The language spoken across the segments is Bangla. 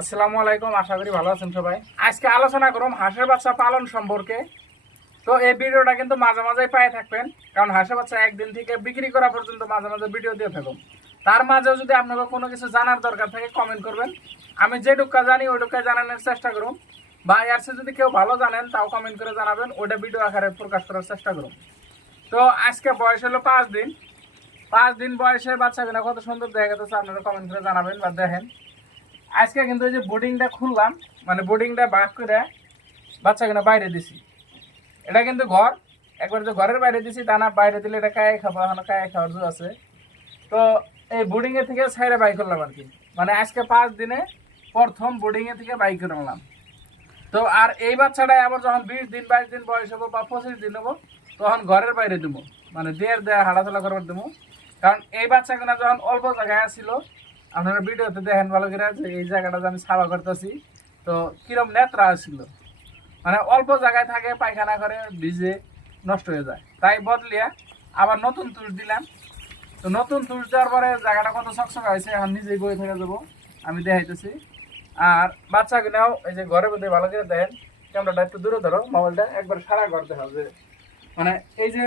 আসসালামু আলাইকুম, আশা করি ভালো আছেন সবাই। আজকে আলোচনা করুন হাঁসের বাচ্চা পালন সম্পর্কে। তো এই ভিডিওটা কিন্তু মাঝে মাঝে পায়ে থাকবেন, কারণ হাঁসের বাচ্চা একদিন থেকে বিক্রি করা পর্যন্ত মাঝে মাঝে ভিডিও দিয়ে থাকুন তার মাঝেও যদি আপনাকে কোনো কিছু জানার দরকার থাকে কমেন্ট করবেন। আমি যে টুকা জানি, ওই টুকা জানানোর চেষ্টা করুন বা এর চেয়ে যদি কেউ ভালো জানেন, তাও কমেন্ট করে জানাবেন ওটা ভিডিও আকারে প্রকাশ করার চেষ্টা করুন তো আজকে বয়স হলো পাঁচ দিন। পাঁচ দিন বয়সের বাচ্চাগুলো কত সুন্দর দেখা গেছে, আপনারা কমেন্ট করে জানাবেন বা দেখেন। আজকে কিন্তু যে বোর্ডিংটা খুললাম মানে বোর্ডিংটা বাক করে বাচ্চাগুলো বাইরে দিছি। এটা কিন্তু ঘর, একবার যে ঘরের বাইরে দিছি, তা না, বাইরে দিলে এটা কায়ে খাব, এখন কায়ে খাওয়ার জো আছে। তো এই বোর্ডিং এর থেকে সাইডে বাই করলাম আর কি মানে আজকে পাঁচ দিনে প্রথম বোর্ডিং এর থেকে বাই করে নিলাম। তো আর এই বাচ্চাটা আবার যখন বিশ দিন, বাইশ দিন বয়স হব বা পঁচিশ দিন হব, তখন ঘরের বাইরে দেবো। মানে দেড় দেড় হাঁটাচলা করবার দেবো। কারণ এই বাচ্চাগুলো যখন অল্প জায়গায় ছিল আপনারা ভিডিওতে দেখেন ভালো করে যে এই জায়গাটাতে আমি সাবা করতেছি, তো কিরম নেত্রা ছিল মানে অল্প জায়গায় থাকে, পায়খানা করে, ভিজে নষ্ট হয়ে যায়। তাই বদলিয়া আবার নতুন তুষ দিলাম। তো নতুন তুষ দেওয়ার পরে জায়গাটা কত চকচকা হয়েছে, এখন নিজেই বয়ে থেকে যাব আমি দেখাইতেছি। আর বাচ্চাগুলোও এই যে ঘরের মধ্যে ভালো করে দেখেন, ক্যামেরাটা একটু দূরে ধরো, মোবাইলটা একবার সারা করতে হবে মানে এই যে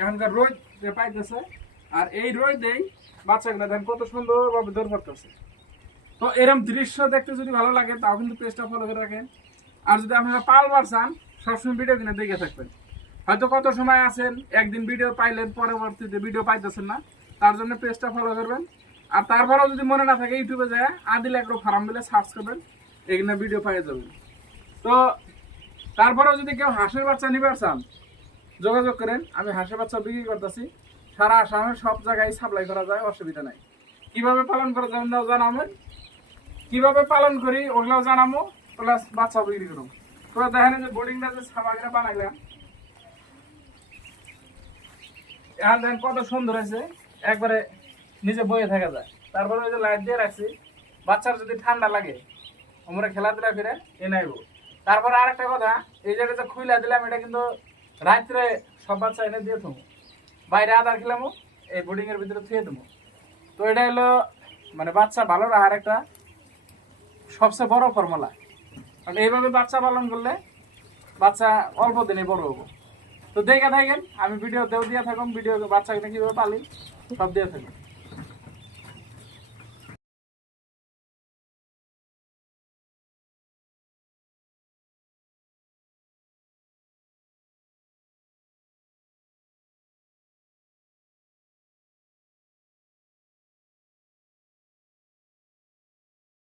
এখনকার রোদ যে পাইতেছে আর এই রোদেই বাচ্চাগুলো দেখেন কত সুন্দরভাবে দৌড় করতেছে। তো এরম দৃশ্য দেখতে যদি ভালো লাগে, তাও কিন্তু পেজটা ফলো করে রাখেন। আর যদি আপনারা পালবার চান, সবসময় ভিডিও কিনে দেখে থাকবেন। হয়তো কত সময় আছেন, একদিন ভিডিও পাইলেন, পরবর্তীতে ভিডিও পাইতেছেন না, তার জন্য পেজটা ফলো করবেন। আর তারপরেও যদি মনে না থাকে ইউটিউবে যায়, আদিল এগ্রো ফার্ম বলে সার্চ করবেন, এখানে ভিডিও পাই যাবেন। তো তারপরেও যদি কেউ হাঁসের বাচ্চা নিবার চান, যোগাযোগ করেন, আমি হাঁসের বাচ্চা বিক্রি করতেছি। সারা আসামে সব জায়গায় সাপ্লাই করা যায়, অসুবিধা নাই। কীভাবে পালন করা যায় ওগুলাও জানাবেন কীভাবে পালন করি ওগুলাও জানাব প্লাস বাচ্চা বিক্রি করব। তো দেখেন যে বোর্ডিংটা যে সাবাগিরা বানাইলাম। এখন দেখেন কত সুন্দর হয়েছে। একবারে নিজে বয়ে থাকা যায়। তারপরে ওই যে লাইট দিয়ে রাখছি। বাচ্চার যদি ঠান্ডা লাগে, আমরা খেলাধুলা করে এ নাইব। তারপরে আরেকটা কথা, এই জায়গাটা খুইলা দিলাম, এটা কিন্তু রাত্রে সব বাচ্চা এনে দিয়ে থাকব বাইরে আদার খেলামো, এই বোর্ডিং এর ভিতরে থুয়ে দেবো তো এটা হলো মানে বাচ্চা ভালো রাখার একটা সবচেয়ে বড় ফর্মুলা কারণ এইভাবে বাচ্চা পালন করলে বাচ্চা অল্প দিনে বড় হব। তো দেখে থাকেন, আমি ভিডিও দেও দিয়ে থাকুন ভিডিও বাচ্চাকে কীভাবে পালি, সব দিয়ে থাকুন